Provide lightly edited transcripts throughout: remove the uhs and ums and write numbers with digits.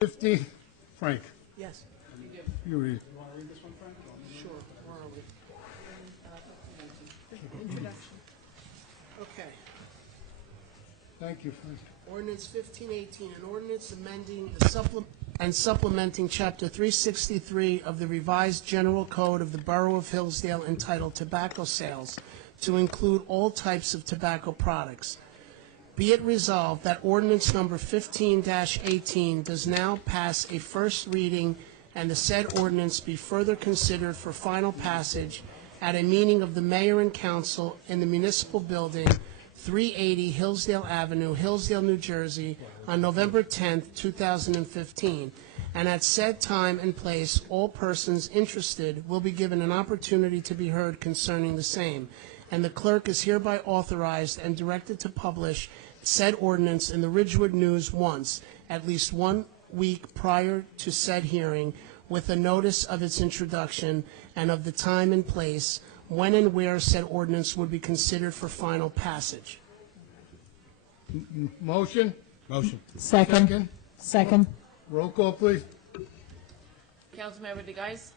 15, Frank, Yes. you read. Sure. Where are we? Introduction. Okay. Thank you, Frank. Ordinance 1518, an ordinance amending and supplementing Chapter 363 of the Revised General Code of the Borough of Hillsdale entitled Tobacco Sales to include all types of tobacco products. Be it resolved that ordinance number 15-18 does now pass a first reading and the said ordinance be further considered for final passage at a meeting of the mayor and council in the municipal building, 380 Hillsdale Avenue, Hillsdale, New Jersey, on November 10th, 2015. And at said time and place, all persons interested will be given an opportunity to be heard concerning the same. And the clerk is hereby authorized and directed to publish said ordinance in the Ridgewood News once, at least 1 week prior to said hearing, with a notice of its introduction and of the time and place when and where said ordinance would be considered for final passage. Motion? Motion. Second. Second. Roll call, please. Councilmember DeGeis.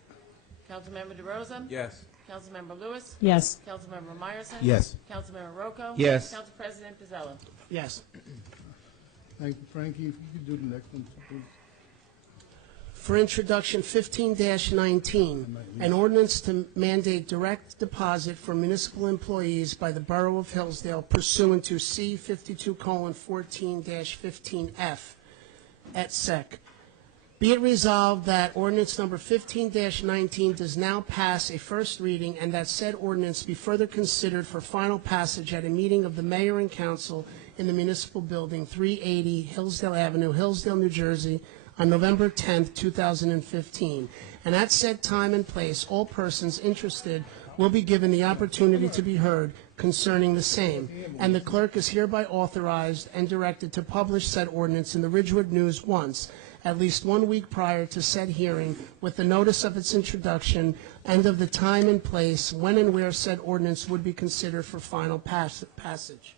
Councilmember DeRosa. Yes. Councilmember Lewis. Yes. Councilmember Myerson. Yes. Councilmember Rocco. Yes. Council President Pizzella. Yes. Thank you, Frankie. If you could do the next one, please. For introduction, 15-19, an ordinance to mandate direct deposit for municipal employees by the Borough of Hillsdale pursuant to C 52:14-15F et sec. Be it resolved that ordinance number 15-19 does now pass a first reading and that said ordinance be further considered for final passage at a meeting of the mayor and council in the municipal building, 380 Hillsdale Avenue, Hillsdale, New Jersey, on November 10th, 2015. And at said time and place, all persons interested will be given the opportunity to be heard concerning the same. And the clerk is hereby authorized and directed to publish said ordinance in the Ridgewood News once, at least 1 week prior to said hearing, with the notice of its introduction and of the time and place when and where said ordinance would be considered for final passage.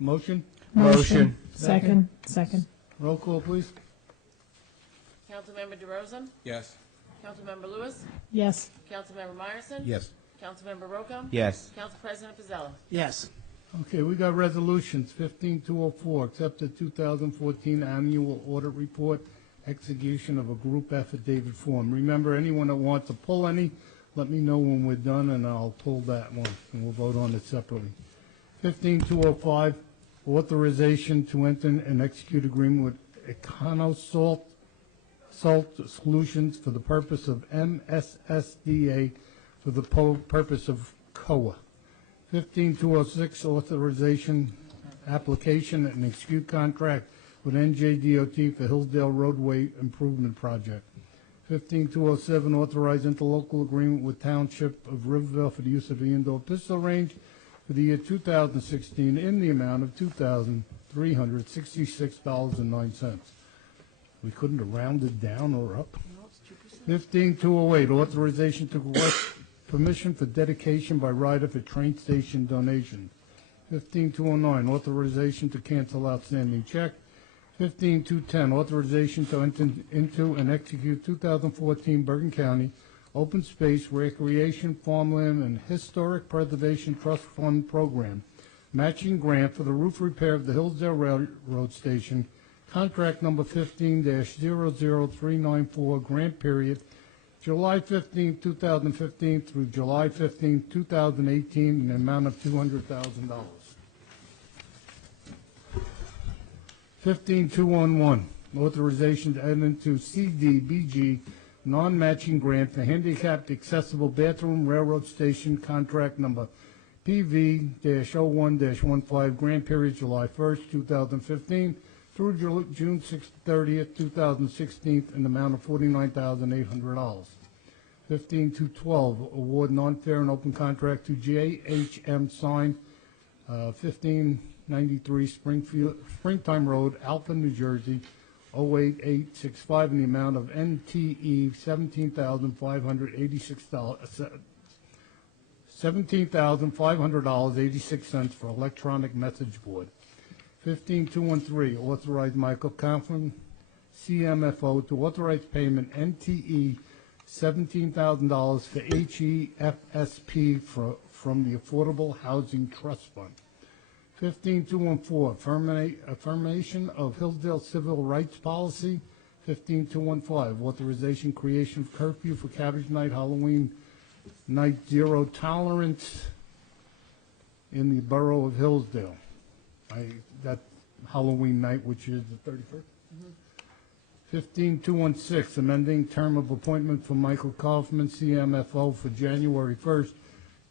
Motion? Motion. Second. Second. Roll call, please. Councilmember DeRosa. Yes. Councilmember Lewis. Yes. Councilmember Myerson. Yes. Councilmember Rocco. Yes. Council President Pizzella. Yes. Okay, we got resolutions. 15204, accept the 2014 annual audit report, execution of a group affidavit form. Remember, anyone that wants to pull any, let me know when we're done, and I'll pull that one, and we'll vote on it separately. 15205, authorization to enter and execute agreement with Econosalt Solutions for the purpose of MSSDA for the purpose of COA. 15206, authorization, application, and execute contract with NJDOT for Hillsdale Roadway Improvement Project. 15207, authorize interlocal agreement with Township of Riverville for the use of the indoor pistol range for the year 2016 in the amount of $2,366.09. We couldn't have rounded down or up. 15208, authorization to request permission for dedication by rider for train station donation. 15209, authorization to cancel outstanding check. 15210, authorization to enter into and execute 2014 Bergen County Open Space, Recreation, Farmland, and Historic Preservation Trust Fund Program matching grant for the roof repair of the Hillsdale Railroad Station, contract number 15-00394, grant period July 15, 2015 through July 15, 2018, in the amount of $200,000. 15211, authorization to enter into CDBG non-matching grant for handicapped accessible bathroom railroad station, contract number PV-01-15, grant period July 1st, 2015 through June 30th, 2016, in the amount of $49,800. 15212, award non-fair and open contract to JHM Sign, 1593 Springtime Road, Alpha, New Jersey, 08865, in the amount of NTE $17,500.86 for electronic message board. 15213, authorize Michael Conklin, CMFO, to authorize payment NTE $17,000 for HEFSP from the Affordable Housing Trust Fund. 15214, affirmation of Hillsdale Civil Rights Policy. 15215, authorization creation of curfew for Cabbage Night, Halloween night, zero tolerance in the borough of Hillsdale. That Halloween night, which is the 31st. 15216, amending term of appointment for Michael Kaufman, CMFO, for January 1st,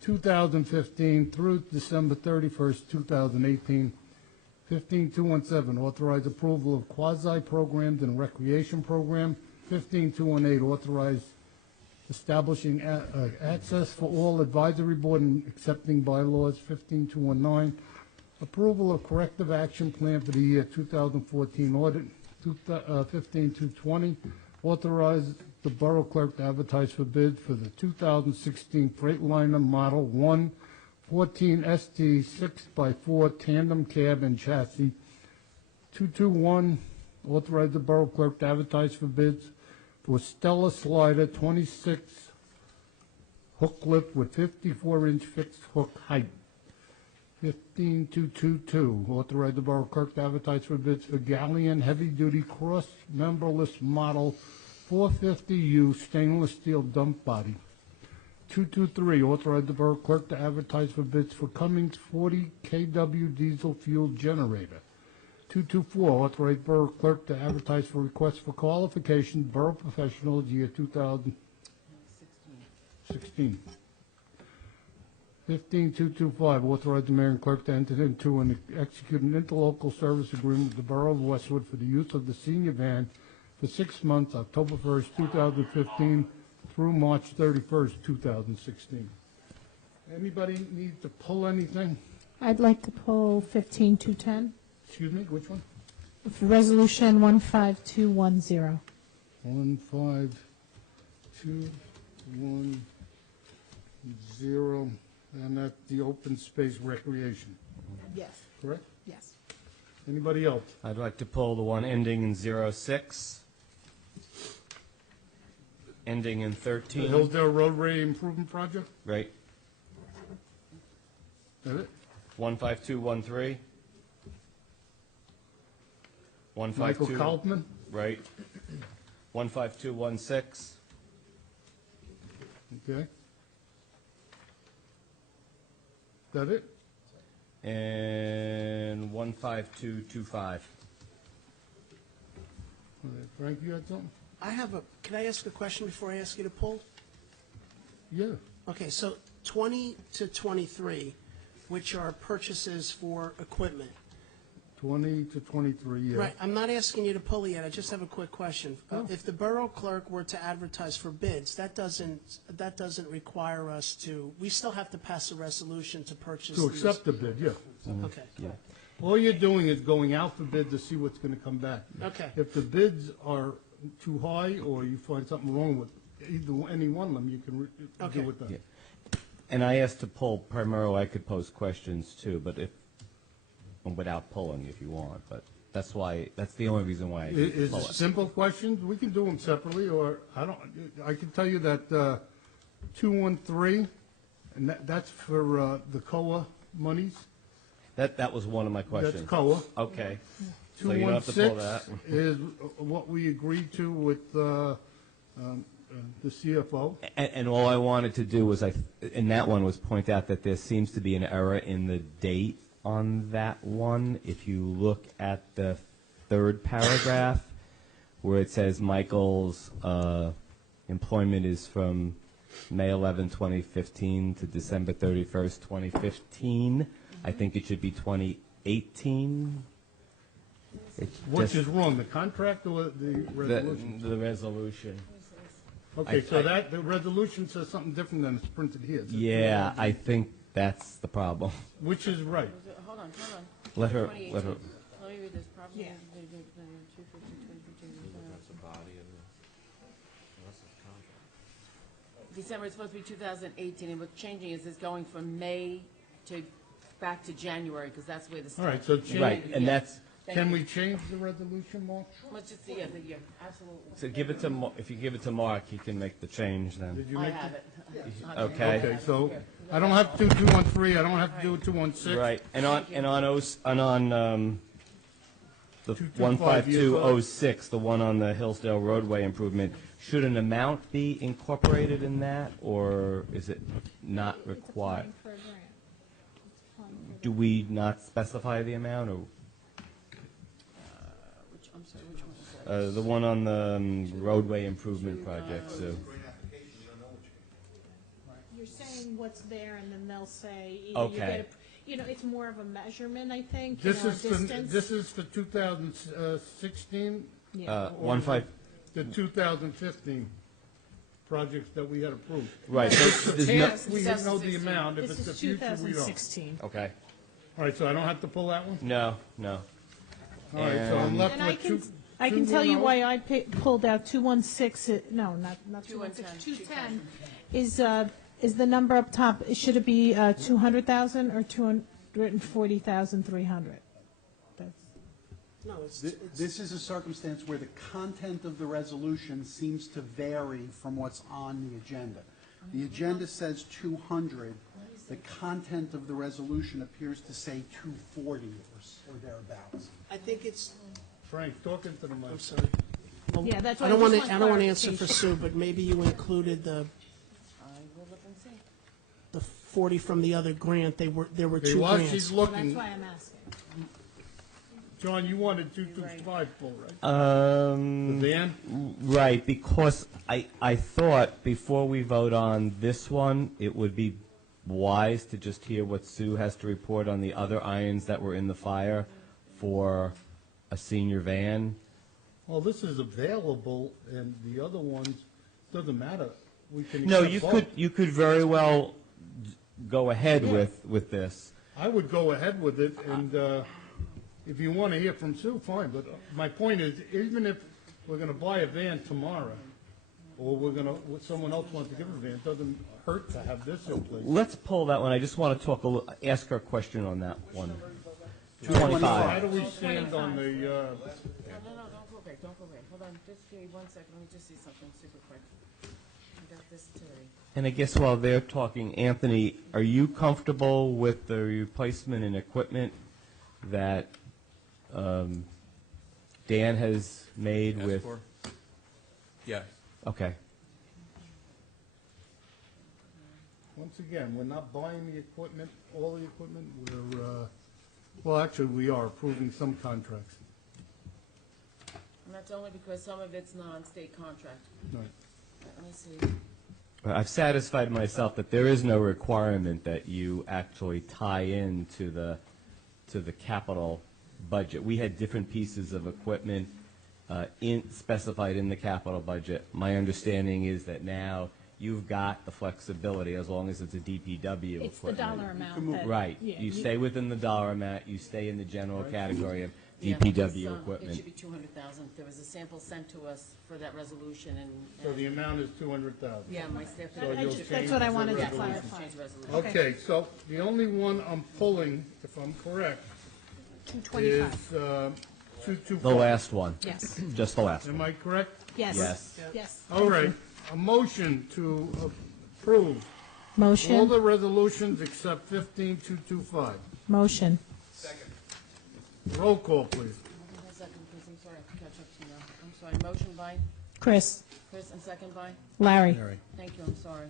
2015 through December 31st, 2018. 15217, authorize approval of quasi-programs and recreation program. 15218, authorize establishing access for all advisory board and accepting bylaws. 15219, approval of corrective action plan for the year 2014 audit. 15220, authorize the borough clerk to advertise for bids for the 2016 Freightliner Model 1 14 ST 6x4 tandem cab and chassis. 221, authorize the borough clerk to advertise for bids for Stella Slider 26 hook lift with 54-inch fixed hook height. 15222, authorize the borough clerk to advertise for bids for Galleon heavy-duty cross-memberless model 450U stainless steel dump body. 223, authorize the borough clerk to advertise for bids for Cummins 40 kW diesel fuel generator. 224, authorize borough clerk to advertise for requests for qualifications, borough professionals, year 2016. 15225, authorize the mayor and clerk to enter into and execute an interlocal service agreement with the borough of Westwood for the use of the senior van for 6 months, October 1st, 2015 through March 31st, 2016. Anybody need to pull anything? I'd like to pull 15210 Excuse me, which one? for resolution 15210. 15210, and that's the open space recreation, Yes. correct? Yes. Anybody else? I'd like to pull the one ending in 06, ending in The 13, Hillsdale Roadway Improvement Project? right? Is it? 15213. Michael 152, Kaufman? right? 15216, Okay. Is that it? and 15225. Frank, you had something? Can I ask a question before I ask you to pull? Yeah. Okay, so 20 to 23, which are purchases for equipment. 20 to 23, yeah. Right, I'm not asking you to pull it yet, I just have a quick question. Oh. If the borough clerk were to advertise for bids, that doesn't require us to, we still have to pass a resolution to purchase To these. accept the bid, yeah. Okay, All you're doing is going out for bid to see what's going to come back. okay, If the bids are too high or you find something wrong with any one of them, you can Okay. do with that. Yeah. And I asked to pull primarily, I could pose questions too, but without pulling if you want, but that's the only reason why I Is pull it it. simple questions? We can do them separately, or I can tell you that 213, and that's for the COA monies. That was one of my questions. That's COA. Okay. So you don't have to pull that. 216 is what we agreed to with the CFO. And all I wanted to do was, in that one, was point out that there seems to be an error in the date on that one. If you look at the third paragraph, where it says Michael's employment is from May 11, 2015 to December 31st, 2015, I think it should be 2018. Which is wrong, the contract or the resolution? The resolution. Okay, so the resolution says something different than it's printed here. It says Yeah, I think that's the problem. Which is right. Hold on. Let her. 2018. Let me read this properly. Yeah. December, it's supposed to be 2018, and what's changing is it's going from May to back to January, because that's where the. All right, so change. Right, and that's, Can we change the resolution, Mark? Let's just see, yeah, absolutely. so give it to, if you give it to Mark, he can make the change then. Did you I make have it? it. Okay. Okay, so I don't have to do 213, I don't have to do 216. Right, and on, the 225, 15206, the one on the Hillsdale roadway improvement, should an amount be incorporated in that, or is it not required? It's applying for a grant. It's applying for a Do we not specify the amount, or, I'm sorry, which one is that? the one on the roadway improvement project, so, You're saying what's there, and then they'll say, either you Okay. get it's more of a measurement, I think, This is for, distance. this is for 2016, Yeah. one five, the 2015 projects that we had approved. right, so there's no, If we know the amount, if This it's the is future, we don't. 2016. okay, All right, so I don't have to pull that one? no. All right, so I'm And- left And I with can, two. I can tell you 210. why I pulled out 216, no, not 216, 210 is the number up top. Should it be 200,000 or 240,300? That's, No, it's, This is a circumstance where the content of the resolution seems to vary from what's on the agenda. The agenda says 200. The content of the resolution appears to say 240 or thereabouts. I think it's, Frank, talking to the mic. I'm sorry. yeah, that's why I don't want to, just I don't want to answer for clarification. Sue, but maybe you included I will look and see. the 40 from the other grant, there were Okay, two while grants. she's That's looking, why I'm asking. John, you wanted 225 full, right? Um, The van? right, because I thought before we vote on this one, it would be wise to just hear what Sue has to report on the other irons that were in the fire for a senior van. Well, this is available, and the other ones, doesn't matter. We can No, accept you both. could very well go ahead with this. I would go ahead with it, and if you want to hear from Sue, fine, but my point is, even if we're going to buy a van tomorrow, or we're going to, someone else wants to give a van, it doesn't hurt to have this in place. Let's pull that one. I just want to talk ask her a question on that one. How 225. do we stand on the, No, don't go away, don't go away. Hold on, just give me 1 second, let me just see something super quick. I got this today. And I guess while they're talking, Anthony, are you comfortable with the replacement in equipment that Dan has made with? Yes. Okay. once again, we're not buying the equipment, all the equipment, we're, well, actually, we are approving some contracts. And that's only because some of it's non-state contract. Right. Let me see. I've satisfied myself that there is no requirement that you actually tie in to the capital budget. We had different pieces of equipment specified in the capital budget. My understanding is that now you've got the flexibility as long as it's a DPW It's the equipment. dollar amount that. Right. yeah, You stay within the dollar amount, you stay in the general category of Yeah, DPW because, It equipment. should be 200,000. There was a sample sent to us for that resolution, and. So the amount is 200,000. Yeah, my staff. So you'll change That's what I the wanted to resolution. clarify. Change the resolution. Okay, so the only one I'm pulling, if I'm correct, 225, is 225. The last one, yes, just the last one. Am I correct? yes. Yes. Yes. All right, a motion to approve all Motion, the resolutions except 15225. motion. Roll call, please. Hold on a second, please. I'm sorry, I have to catch up to you now. I'm sorry. Motion by Chris, Chris and second by? Larry, Thank you, I'm sorry.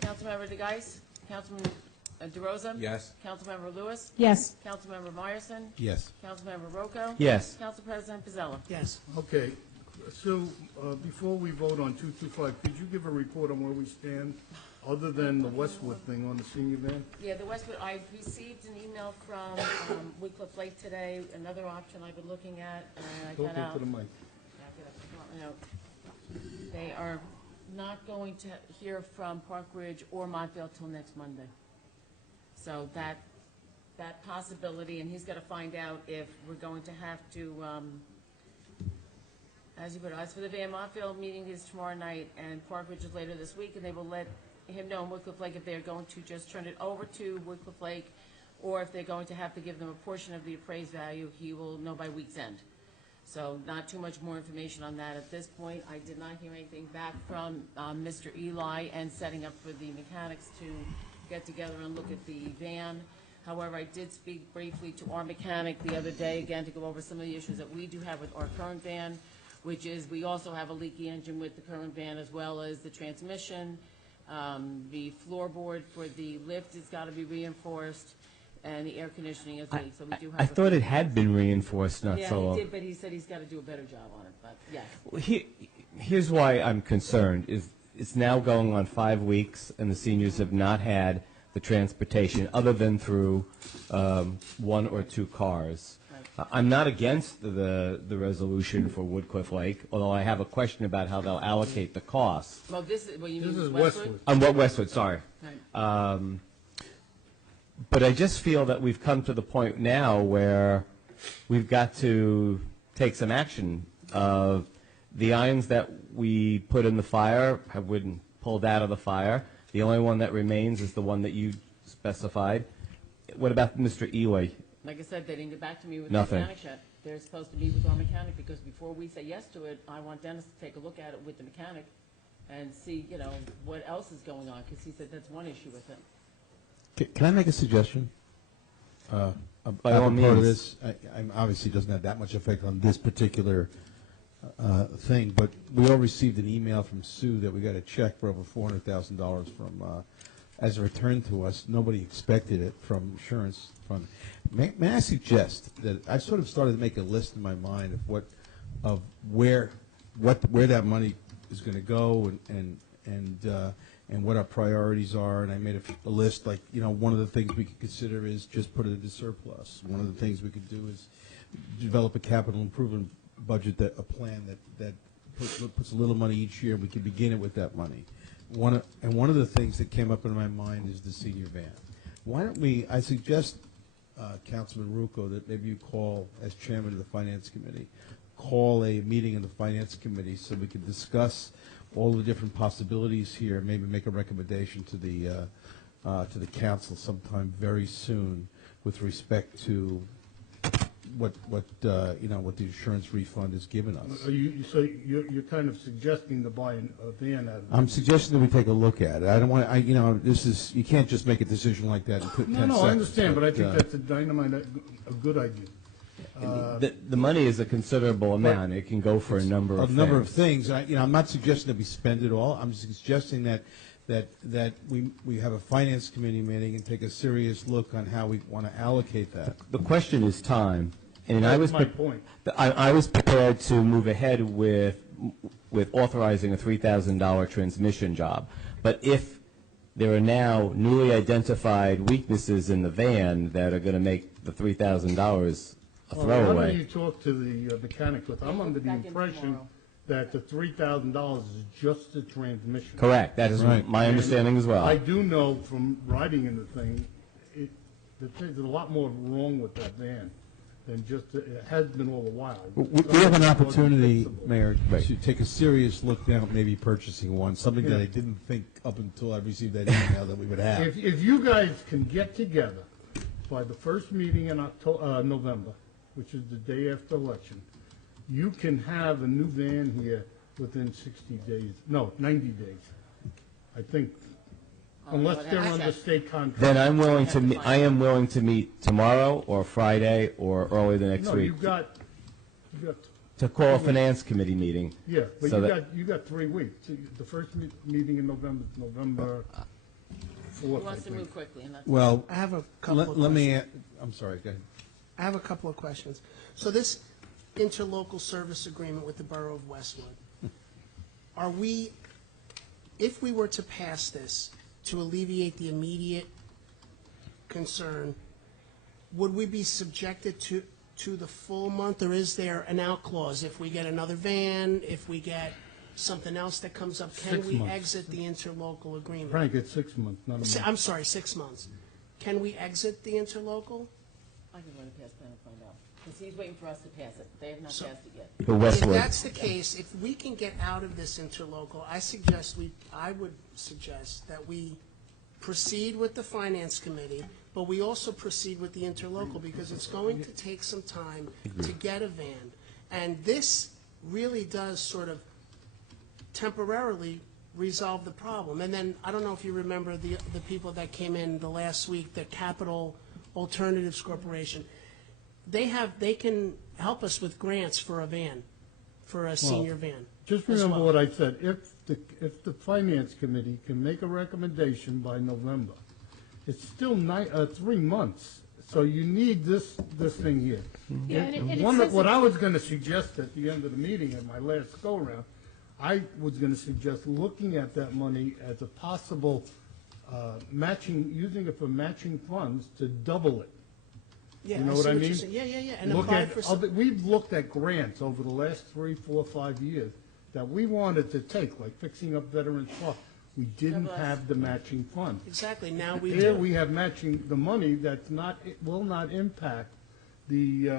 Councilmember DeGeis? Councilman DeRosa? Yes. Councilmember Lewis? yes. Councilmember Myerson? Yes. Councilmember Rocco? Yes. Council President Pizzella? Yes. Okay, Sue, before we vote on 225, could you give a report on where we stand, other than the Westwood thing on the senior van? Yeah, the Westwood, I received an email from Wycliffe Lake today, another option I've been looking at, and I Talk got out. into the mic. They are not going to hear from Park Ridge or Montvale till next Monday. So that possibility, and he's got to find out if we're going to have to, as you put it, as for the Van Montvale meeting is tomorrow night, and Park Ridge is later this week, and they will let him know in Wycliffe Lake if they're going to just turn it over to Wycliffe Lake, or if they're going to have to give them a portion of the appraised value, he will know by week's end. So not too much more information on that at this point. I did not hear anything back from Mr. Eli and setting up for the mechanics to get together and look at the van. However, I did speak briefly to our mechanic the other day, again, to go over some of the issues that we do have with our current van, which is we also have a leaky engine with the current van, as well as the transmission. The floorboard for the lift has got to be reinforced, and the air conditioning is leaked, so we do have. I thought it had been reinforced not so long. Yeah, he did, but he said he's got to do a better job on it, but yes. Well, here's why I'm concerned, is it's now going on 5 weeks, and the seniors have not had the transportation, other than through 1 or 2 cars. I'm not against the resolution for Woodcliff Lake, although I have a question about how they'll allocate the costs. Well, this is, what you This mean is Westwood? Westwood, sorry. Right. But I just feel that we've come to the point now where we've got to take some action. The irons that we put in the fire have been pulled out of the fire. The only one that remains is the one that you specified. What about Mr. Ely? Like I said, they didn't get back to me with the Nothing. mechanic yet. They're supposed to meet with our mechanic, because before we say yes to it, I want Dennis to take a look at it with the mechanic and see, you know, what else is going on, because he said that's one issue with it. Can I make a suggestion? By all Part of means. this, I'm obviously doesn't have that much effect on this particular thing, but we all received an email from Sue that we got a check for over $400,000 from as a return to us. Nobody expected it from insurance fund. May I suggest that I've sort of started to make a list in my mind of where that money is going to go and what our priorities are, and I made a list, like, you know, one of the things we could consider is just put it into surplus. One of the things we could do is develop a capital improvement budget, a plan that puts a little money each year, and we can begin it with that money. One of the things that came up in my mind is the senior van. Why don't we, I suggest, Councilman Rucco, that maybe you call, as chairman of the Finance Committee, call a meeting of the Finance Committee so we can discuss all the different possibilities here, and maybe make a recommendation to the council sometime very soon with respect to what the insurance refund has given us. So you're kind of suggesting to buy a van out of it? I'm suggesting that we take a look at it. I don't want, you can't just make a decision like that in 10 seconds. No, I understand, but I think that's a good idea. The money is a considerable amount. It can go for a number of things. I'm not suggesting that we spend it all. I'm suggesting that we have a finance committee meeting and take a serious look on how we want to allocate that. The question is time. And That's my point. I was prepared to move ahead with authorizing a $3,000 transmission job. But if there are now newly identified weaknesses in the van that are going to make the $3,000 a Why throwaway. don't you talk to the mechanic, because I'm under the Back in impression tomorrow. that the $3,000 is just the transmission. Correct. That is Right. my understanding as well. I do know from riding in the thing, there's a lot more wrong with that van than just, it has been all the while. We have an opportunity, Fixable. Mayor, Right. to take a serious look down at maybe purchasing one, something that Yeah. I didn't think up until I received that email that we would have. If you guys can get together by the first meeting in November, which is the day after election, you can have a new van here within 60 days, no, 90 days, I think, unless they're under state contract. Then I am willing to meet tomorrow or Friday or early the next No, week you've got, to call a finance committee meeting. yeah, but So you got 3 weeks. The first meeting in November is November He 4th, I wants to move think. quickly, and that's. Well, I have a couple of let me, questions. I'm sorry, go ahead. I have a couple of questions. So this interlocal service agreement with the Borough of Westwood, are we, if we were to pass this to alleviate the immediate concern, would we be subjected to the full month, or is there an out clause? If we get another van, if we get something else that comes up, can 6 we months. exit the interlocal agreement? Frank, it's 6 months, not a month. I'm sorry, 6 months. Can we exit the interlocal? I can run a past plan and find out, because he's waiting for us to pass it. They have not So- passed it yet. For If Westwood. that's the case, if we can get out of this interlocal, I would suggest that we proceed with the Finance Committee, but we also proceed with the interlocal, because it's going to take some time to get a van. And this really does sort of temporarily resolve the problem. And then, I don't know if you remember the people that came in the last week, the Capital Alternatives Corporation. They can help us with grants for a van, for a senior van. Just as remember well. what I said, if the Finance Committee can make a recommendation by November, it's still 3 months, so you need this thing here. Yeah, and it One says of, what it's- I was gonna suggest at the end of the meeting, at my last go-around, I was gonna suggest looking at that money as a possible, matching, using it for matching funds to double it. Yeah, You know I what see I you're mean? saying. Yeah, and Look apply at for some. we've looked at grants over the last 3, 4, 5 years that we wanted to take, like fixing up Veterans Park. We didn't bless. have the matching fund. Exactly, now we Here do. we have matching, the money that's not, it will not impact the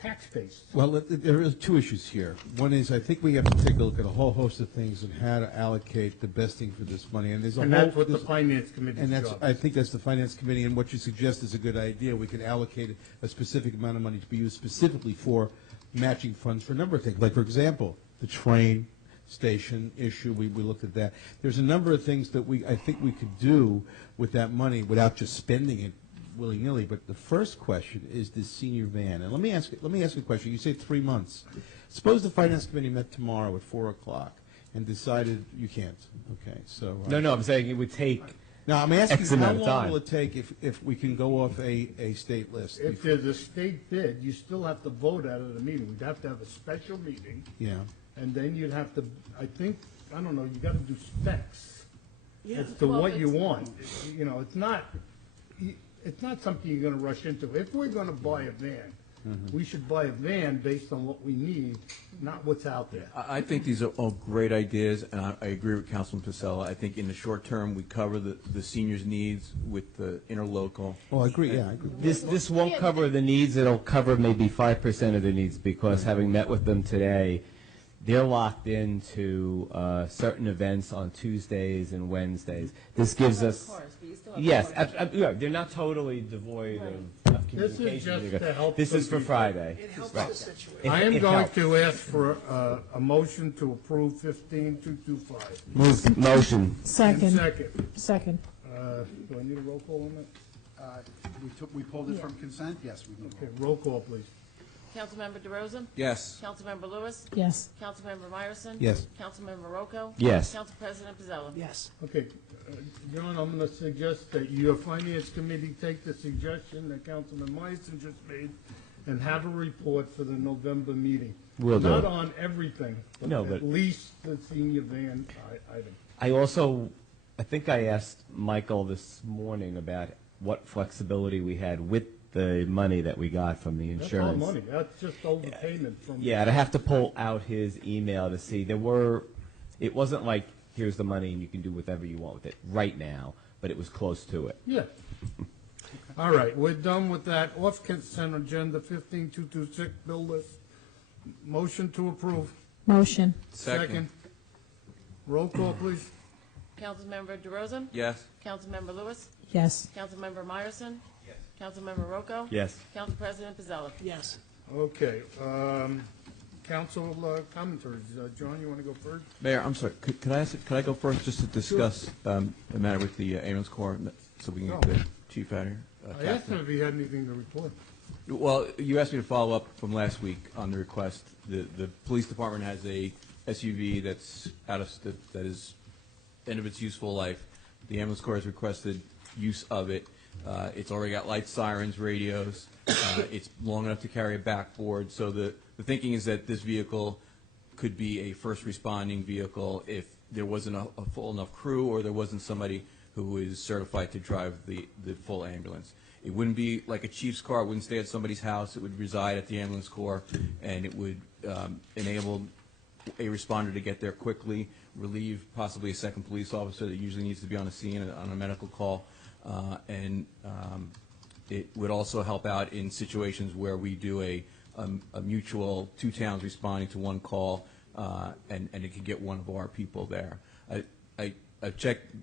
tax base. Well, there are two issues here. One is, I think we have to take a look at a whole host of things and how to allocate the best thing for this money. And there's a And whole. that's what the there's- Finance Committee's And that's, job I is. think that's the Finance Committee, and what you suggest is a good idea. We can allocate a specific amount of money to be used specifically for matching funds for a number of things. Like, for example, the train station issue, we looked at that. There's a number of things that I think we could do with that money without just spending it willy-nilly. But the first question is the senior van. And let me ask you a question. You say 3 months. Suppose the Finance Committee met tomorrow at 4 o'clock and decided you can't. Okay, so. No, I'm saying it would take, Now, I'm asking, X how amount of long time. will it take if we can go off a state list? If there's a state bid, you still have to vote out of the meeting. We'd have to have a special meeting, Yeah. and then you'd have to, I don't know, you gotta do specs Yeah. as to Well, what you it's- want. You know, it's not something you're gonna rush into. If we're gonna buy a van, we should buy a van based on what we need, not what's out there. I think these are all great ideas, and I agree with Councilman Pasella. I think in the short term, we cover the seniors' needs with the interlocal. Oh, I agree, yeah, I agree. this won't cover the needs, it'll cover maybe 5% of the needs, because having met with them today, they're locked into certain events on Tuesdays and Wednesdays. This gives us, Of course, but you still have. yes, to- yeah, they're not totally devoid of This is communication. just to help This is some for people. Friday. It helps the situation. It- I am it going helps. to ask for a motion to approve 15225. Motion. And Second, second, do I need a roll call on that? We pulled it from consent? Yes, we did. Okay, roll call, please. Councilmember DeRosa? Yes. Councilmember Lewis? yes. Councilmember Myerson? Yes. Councilmember Rocco? Yes. Council President Pizzella? Yes. Okay, John, I'm going to suggest that your Finance Committee take the suggestion that Councilman Meissen just made and have a report for the November meeting. Will do. Not on everything, No, but but- at least the senior van item. I think I asked Michael this morning about what flexibility we had with the money that we got from the That's our insurance. money, that's just overpayment from. Yeah, I'd have to pull out his email to see. It wasn't like, here's the money and you can do whatever you want with it right now, but it was close to it. Yeah. All right, we're done with that. Off consent agenda 15226, bill list. Motion to approve. Motion, Second. Roll call, please. Councilmember DeRosa? Yes. Councilmember Lewis? yes. Councilmember Myerson? Yes. Councilmember Rocco? Yes. Council President Pizzella? Yes. Okay, council commentaries. John, you want to go first? Mayor, I'm sorry, could I go first just to discuss the matter with the ambulance corps, so we can get the chief out of here? I asked him if he had anything to report. Well, you asked me to follow up from last week on the request. The police department has a SUV that's that is end of its useful life. The ambulance corps has requested use of it. It's already got lights, sirens, radios. It's long enough to carry a backboard. So the thinking is that this vehicle could be a first responding vehicle if there wasn't a full enough crew or there wasn't somebody who is certified to drive the full ambulance. It wouldn't be like a chief's car. It wouldn't stay at somebody's house. It would reside at the ambulance corps, and it would enable a responder to get there quickly, relieve possibly a second police officer that usually needs to be on the scene on a medical call, and it would also help out in situations where we do a mutual two towns responding to one call, and it could get one of our people there. I checked,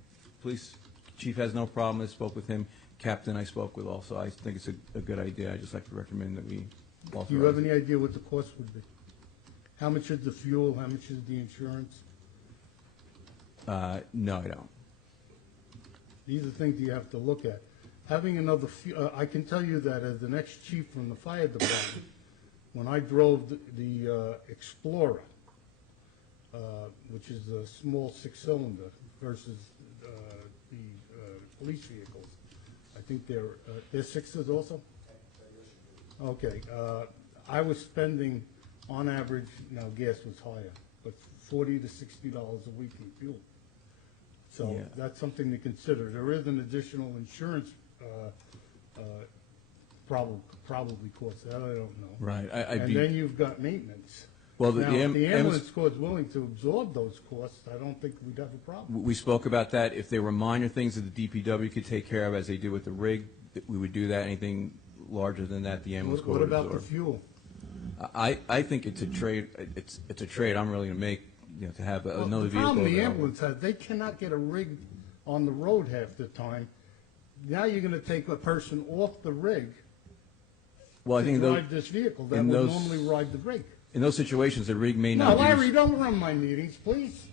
police chief has no problem. I spoke with him. Captain I spoke with also. I think it's a good idea. I'd just like to recommend that we authorize Do you have it. any idea what the cost would be? How much is the fuel, how much is the insurance? No, I don't. These are things you have to look at. Having another, I can tell you that as the next chief from the fire department, when I drove the Explorer, which is a small six-cylinder versus the police vehicles, I think they're sixes also? Okay, I was spending, on average, now gas was higher, but $40 to $60 a week in fuel. So Yeah. that's something to consider. There is an additional insurance probably cost, that I don't know. Right. And then you've got maintenance. Well, Now, if the ambulance corps is willing to absorb those costs, I don't think we'd have a problem. We spoke about that. If there were minor things that the DPW could take care of, as they do with the rig, that we would do that. Anything larger than that, the ambulance corps What would about the absorb. fuel? I think it's a trade. It's a trade I'm really going to make. To have another The vehicle. problem the available. ambulance has, they cannot get a rig on the road half the time. Now you're gonna take a person off the rig Well, I to think drive this vehicle that in would those- normally ride the rig. in those situations, the rig may No, not. Larry, use, don't run my meetings, please.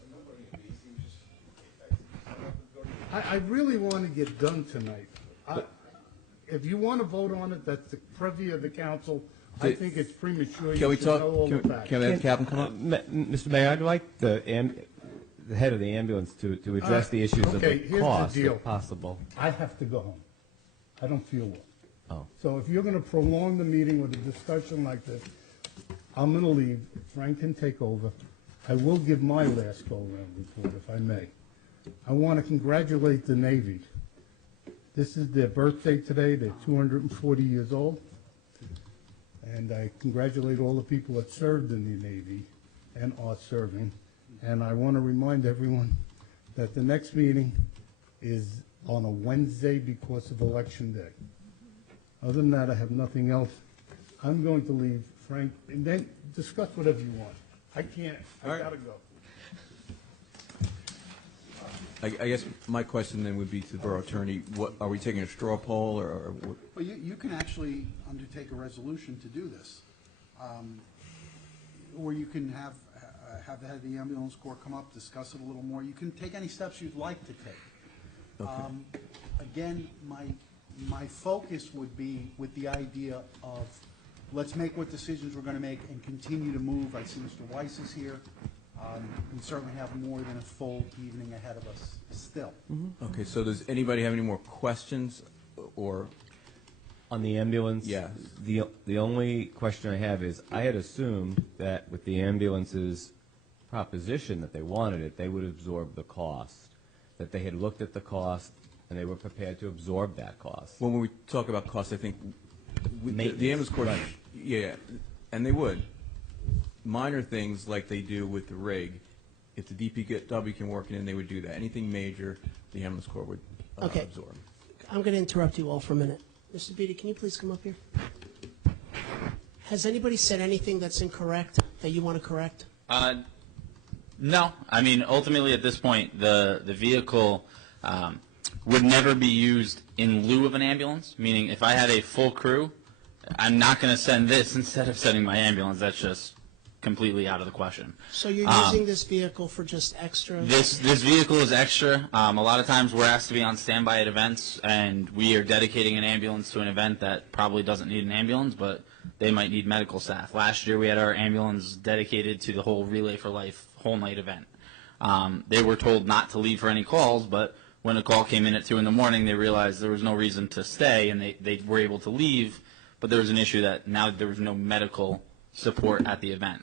I really want to get done tonight. If you want to vote on it, that's the purview of the council. I Did- think it's premature. Can You we should talk? know all the facts. Can we have Captain come up? Mr. Mayor, I'd like the head of the ambulance to address the issues of okay, the here's the cost, deal. if possible. I have to go home. I don't feel well. Oh. So if you're going to prolong the meeting with a discussion like this, I'm going to leave. Frank can take over. I will give my last go-around report, if I may. I want to congratulate the Navy. This is their birthday today. They're 240 years old. And I congratulate all the people that served in the Navy and are serving. And I want to remind everyone that the next meeting is on a Wednesday because of Election Day. Other than that, I have nothing else. I'm going to leave, Frank, and then discuss whatever you want. I can't, I All right. gotta go. I guess my question then would be to the borough attorney: What are we taking a straw poll, or what? Well, you can actually undertake a resolution to do this. Or you can have the head of the ambulance corps come up, discuss it a little more. You can take any steps you'd like to take. Again, my focus would be with the idea of, let's make what decisions we're going to make and continue to move. I see Mr. Weiss is here. We certainly have more than a full evening ahead of us still. Okay, so does anybody have any more questions, or On the ambulance? Yeah. The only question I have is, I had assumed that with the ambulance's proposition that they wanted it, they would absorb the cost, that they had looked at the cost and they were prepared to absorb that cost. when we talk about costs, I think Maintenance, the ambulance corps, right. yeah, and they would. Minor things like they do with the rig, if the DPW can work it in, they would do that. Anything major, the ambulance corps would Okay. absorb. I'm going to interrupt you all for a minute. Mr. Beatty, can you please come up here? Has anybody said anything that's incorrect that you want to correct? No. I mean, ultimately at this point, the vehicle would never be used in lieu of an ambulance, meaning if I had a full crew, I'm not going to send this instead of sending my ambulance. That's just completely out of the question. So you're using this vehicle for just extra? This vehicle is extra. A lot of times we're asked to be on standby at events, and we are dedicating an ambulance to an event that probably doesn't need an ambulance, but they might need medical staff. Last year we had our ambulance dedicated to the whole Relay for Life whole night event. They were told not to leave for any calls, but when a call came in at 2 in the morning, they realized there was no reason to stay, and they were able to leave, but there was an issue that now there was no medical support at the event.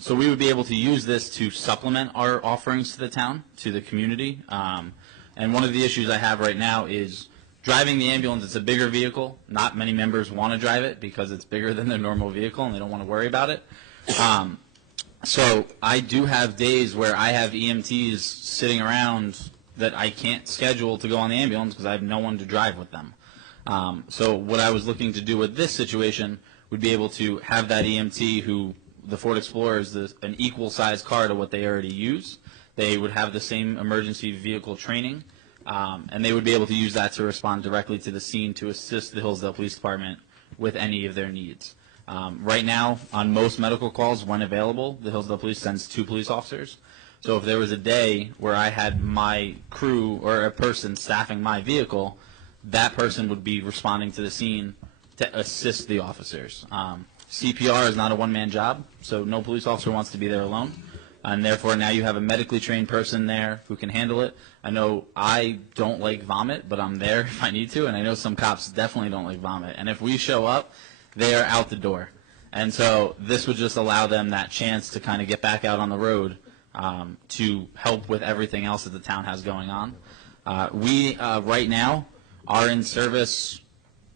So we would be able to use this to supplement our offerings to the town, to the community. And one of the issues I have right now is driving the ambulance. It's a bigger vehicle. Not many members want to drive it because it's bigger than their normal vehicle and they don't want to worry about it. So I do have days where I have EMTs sitting around that I can't schedule to go on the ambulance because I have no one to drive with them. So what I was looking to do with this situation would be able to have that EMT who, the Ford Explorer is an equal size car to what they already use. They would have the same emergency vehicle training. And they would be able to use that to respond directly to the scene to assist the Hillsdale Police Department with any of their needs. Right now, on most medical calls, when available, the Hillsdale Police sends 2 police officers. So if there was a day where I had my crew or a person staffing my vehicle, that person would be responding to the scene to assist the officers. CPR is not a one-man job, so no police officer wants to be there alone. And therefore, now you have a medically trained person there who can handle it. I know I don't like vomit, but I'm there if I need to, and I know some cops definitely don't like vomit. And if we show up, they are out the door. And so this would just allow them that chance to kind of get back out on the road to help with everything else that the town has going on. We, right now, are in service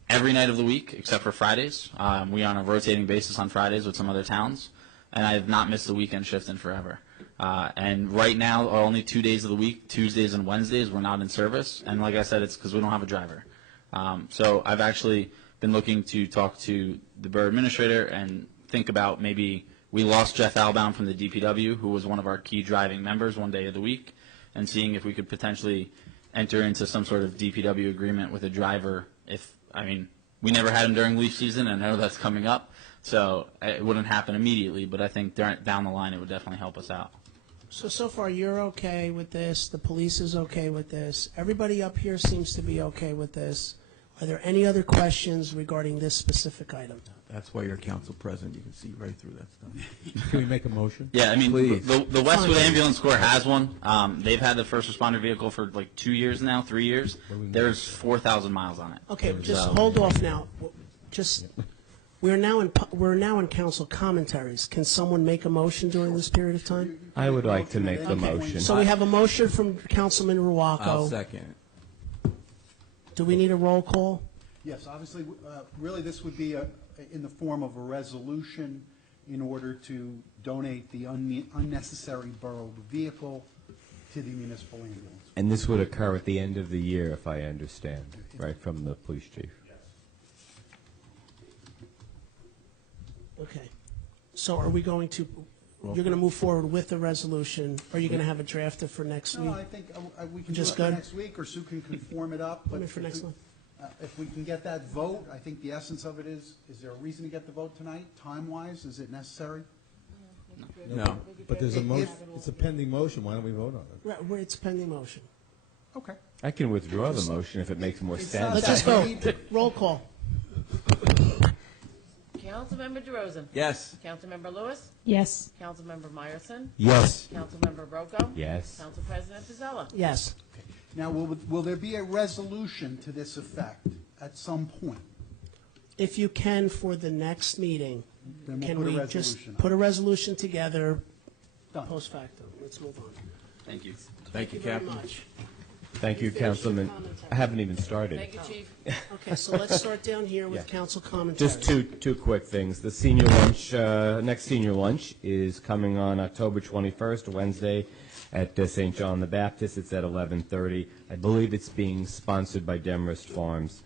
every night of the week except for Fridays. We are on a rotating basis on Fridays with some other towns, and I have not missed a weekend shift in forever. And right now, only 2 days of the week, Tuesdays and Wednesdays, we're not in service. And like I said, it's because we don't have a driver. So I've actually been looking to talk to the borough administrator and think about maybe we lost Jeff Albaum from the DPW, who was one of our key driving members one day of the week, and seeing if we could potentially enter into some sort of DPW agreement with a driver. We never had him during leaf season, and I know that's coming up, so it wouldn't happen immediately, but I think down the line it would definitely help us out. So far you're okay with this, the police is okay with this, everybody up here seems to be okay with this. Are there any other questions regarding this specific item? That's why you're council president. You can see right through that stuff. Can we make a motion? Yeah, Please. the Westwood Ambulance Corps has one. They've had the first responder vehicle for like 2 years now, 3 years. There's 4,000 miles on it. Okay, just hold off now. We're now in council commentaries. Can someone make a motion during this period of time? I would like to make the Okay, motion. so we have a motion from Councilman Ruaco. I'll second it. Do we need a roll call? Yes, obviously, really, this would be in the form of a resolution in order to donate the unnecessary borough vehicle to the municipal ambulance. And this would occur at the end of the year, if I understand, right, from the police chief. Okay. So are we going to, you're going to move forward with the resolution? Or are you going to have it drafted for next week? No, I think we can do it Just for good? next week, or Sue can conform it up. Put it but for if next we- one. If we can get that vote, I think the essence of it is there a reason to get the vote tonight, time-wise? Is it necessary? No. But there's a motion, it's a pending motion, why don't we vote on it? Right, well, it's pending motion. Okay. I can withdraw the motion if it makes more sense. Let's just vote. Roll call. Councilmember DeRosa. Yes. Councilmember Lewis. Yes. Councilmember Myerson. Yes. Councilmember Rocco. Yes. Council President Pizzella. Yes. Now, will there be a resolution to this effect at some point? If you can, for the next meeting, Then we'll can put a we resolution just on. put a resolution together Done. post facto? Let's move on. Thank you. Thank you, Very Captain. much. Thank you, Finish your Councilman. commentary. I haven't even started. Thank you, Chief. Okay, so let's start down here with Yeah. council commentary. Just two quick things. The senior lunch, next senior lunch is coming on October 21st, Wednesday, at St. John the Baptist. It's at 11:30. I believe it's being sponsored by Demarest Farms.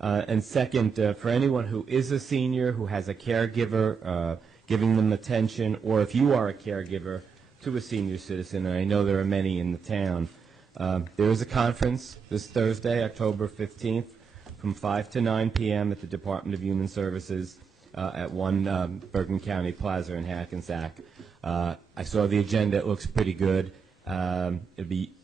And second, for anyone who is a senior, who has a caregiver, giving them attention, or if you are a caregiver to a senior citizen, and I know there are many in the town, there is a conference this Thursday, October 15th, from 5 to 9 p.m. at the Department of Human Services at 1 Bergen County Plaza in Hackensack. I saw the agenda. It looks pretty good. It'll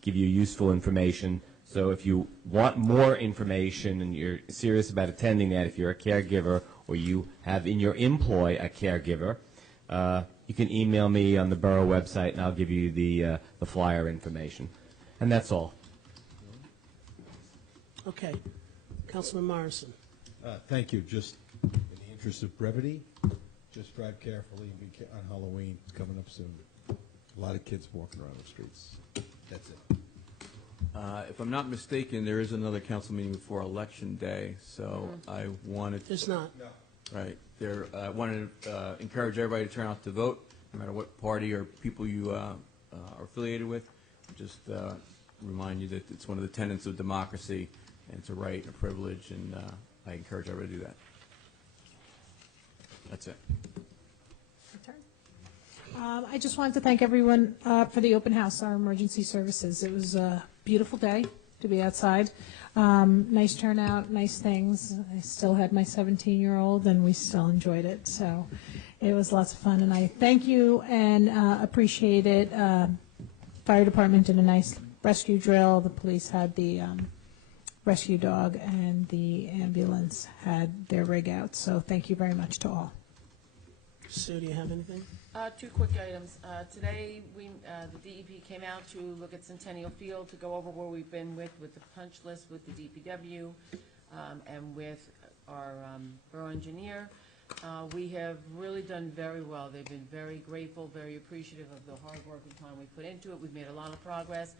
give you useful information. So if you want more information and you're serious about attending that, if you're a caregiver or you have in your employ a caregiver, you can email me on the borough website, and I'll give you the flyer information. And that's all. Okay. Councilman Morrison. Thank you. Just in the interest of brevity, just drive carefully and be on Halloween. It's coming up soon. A lot of kids walking around the streets. That's it. If I'm not mistaken, there is another council meeting before Election Day, so I wanted There's not. I wanted to encourage everybody to turn out to vote, no matter what party or people you are affiliated with. Just remind you that it's one of the tenets of democracy, and it's a right and a privilege, and I encourage everybody to do that. That's it. I just wanted to thank everyone for the open house, our emergency services. It was a beautiful day. to be outside. Nice turnout, nice things. I still had my 17-year-old, and we still enjoyed it. So it was lots of fun, and I thank you and appreciate it. Fire department did a nice rescue drill. The police had the rescue dog, and the ambulance had their rig out. So thank you very much to all. Sue, do you have anything? Two quick items. Today, the DEP came out to look at Centennial Field to go over where we've been with the punch list with the DPW and with our borough engineer. We have really done very well. They've been very grateful, very appreciative of the hard work and time we put into it. We've made a lot of progress.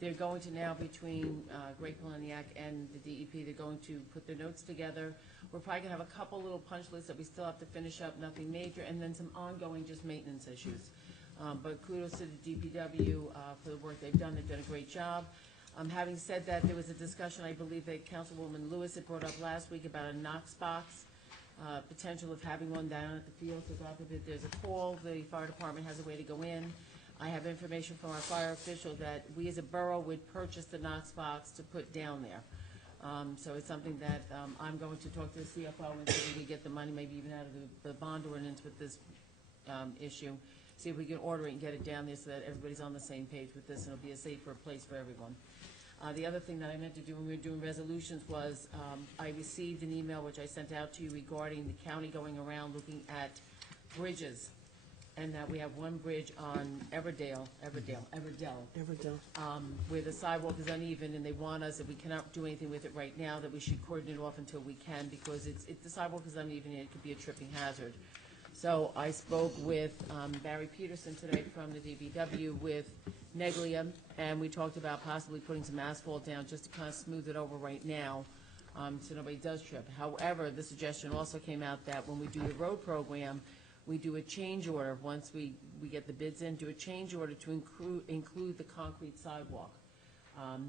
They're going to now, between Greg Poliniak and the DEP, they're going to put their notes together. We're probably going to have a couple little punch lists that we still have to finish up, nothing major, and then some ongoing just maintenance issues. But kudos to the DPW for the work they've done. They've done a great job. Having said that, there was a discussion, I believe, that Councilwoman Lewis had brought up last week about a Knox box, potential of having one down at the field. So God forbid there's a call, the fire department has a way to go in. I have information from our fire official that we as a borough would purchase the Knox box to put down there. So it's something that I'm going to talk to the CFO and see if we can get the money, maybe even out of the bond ordinance with this issue, see if we can order it and get it down there so that everybody's on the same page with this and it'll be a safer place for everyone. The other thing that I meant to do when we were doing resolutions was I received an email which I sent out to you regarding the county going around looking at bridges, and that we have one bridge on Everdell, where the sidewalk is uneven, and they want us, if we cannot do anything with it right now, that we should cordon it off until we can, because the sidewalk is uneven and it could be a tripping hazard. So I spoke with Barry Peterson today from the DPW with Neglia, and we talked about possibly putting some asphalt down just to kind of smooth it over right now, so nobody does trip. However, the suggestion also came out that when we do the road program, we do a change order. Once we get the bids in, do a change order to include the concrete sidewalk.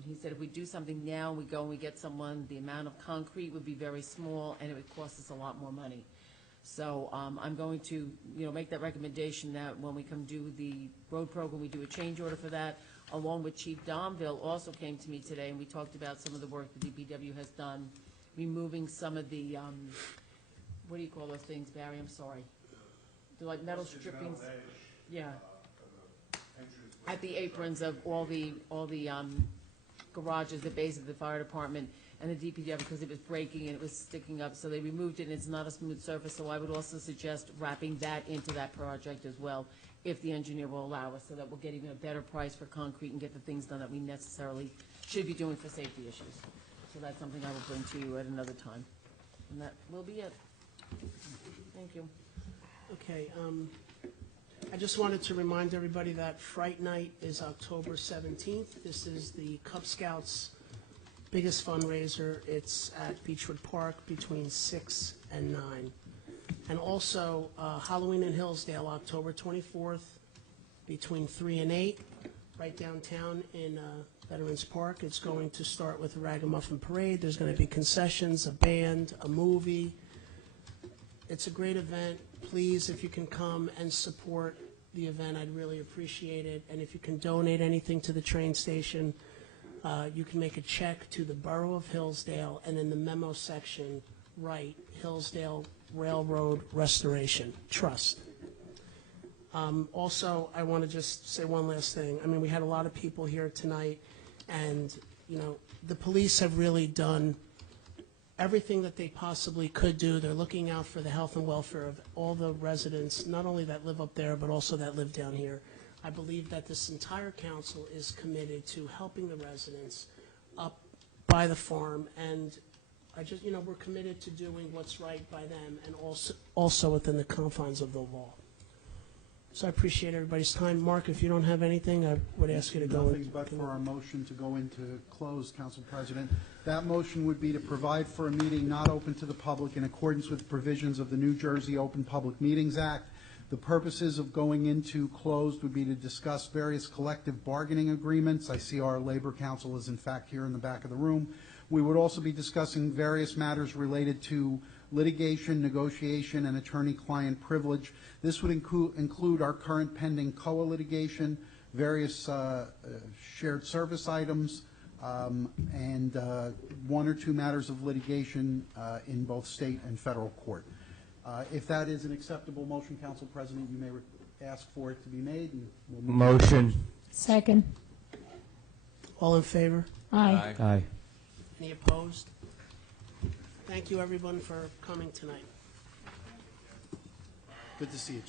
He said if we do something now, we go and we get someone, the amount of concrete would be very small and it would cost us a lot more money. So I'm going to make that recommendation that when we come do the road program, we do a change order for that, along with Chief Domville also came to me today, and we talked about some of the work the DPW has done, removing some of the, what do you call those things, Barry? I'm sorry. They're like metal strippings. Yeah. At the aprons of all the garages, the base of the fire department and the DPW, because it was breaking and it was sticking up, so they removed it, and it's not a smooth surface. So I would also suggest wrapping that into that project as well, if the engineer will allow us, so that we'll get even a better price for concrete and get the things done that we necessarily should be doing for safety issues. So that's something I will bring to you at another time, and that will be it. Thank you. Okay, I just wanted to remind everybody that Fright Night is October 17th. This is the Cub Scouts' biggest fundraiser. It's at Beechwood Park between 6 and 9. And also, Halloween in Hillsdale, October 24th, between 3 and 8, right downtown in Veterans Park. It's going to start with a Ragamuffin Parade. There's going to be concessions, a band, a movie. It's a great event. Please, if you can come and support the event, I'd really appreciate it. And if you can donate anything to the train station, you can make a check to the Borough of Hillsdale, and in the memo section, write Hillsdale Railroad Restoration Trust. Also, I want to just say one last thing. I mean, we had a lot of people here tonight, and, the police have really done everything that they possibly could do. They're looking out for the health and welfare of all the residents, not only that live up there, but also that live down here. I believe that this entire council is committed to helping the residents up by the farm, and we're committed to doing what's right by them, and also within the confines of the law. So I appreciate everybody's time. Mark, if you don't have anything, I would ask you to go. Nothing but for our motion to go into close, Council President. That motion would be to provide for a meeting not open to the public in accordance with provisions of the New Jersey Open Public Meetings Act. The purposes of going into closed would be to discuss various collective bargaining agreements. I see our Labor Council is in fact here in the back of the room. We would also be discussing various matters related to litigation, negotiation, and attorney-client privilege. This would include our current pending COA litigation, various shared service items, and one or two matters of litigation in both state and federal court. If that is an acceptable motion, Council President, you may ask for it to be made. And we'll move on. Motion. Second. All in favor? Aye. Aye. Any opposed? Thank you, everyone, for coming tonight. Good to see you.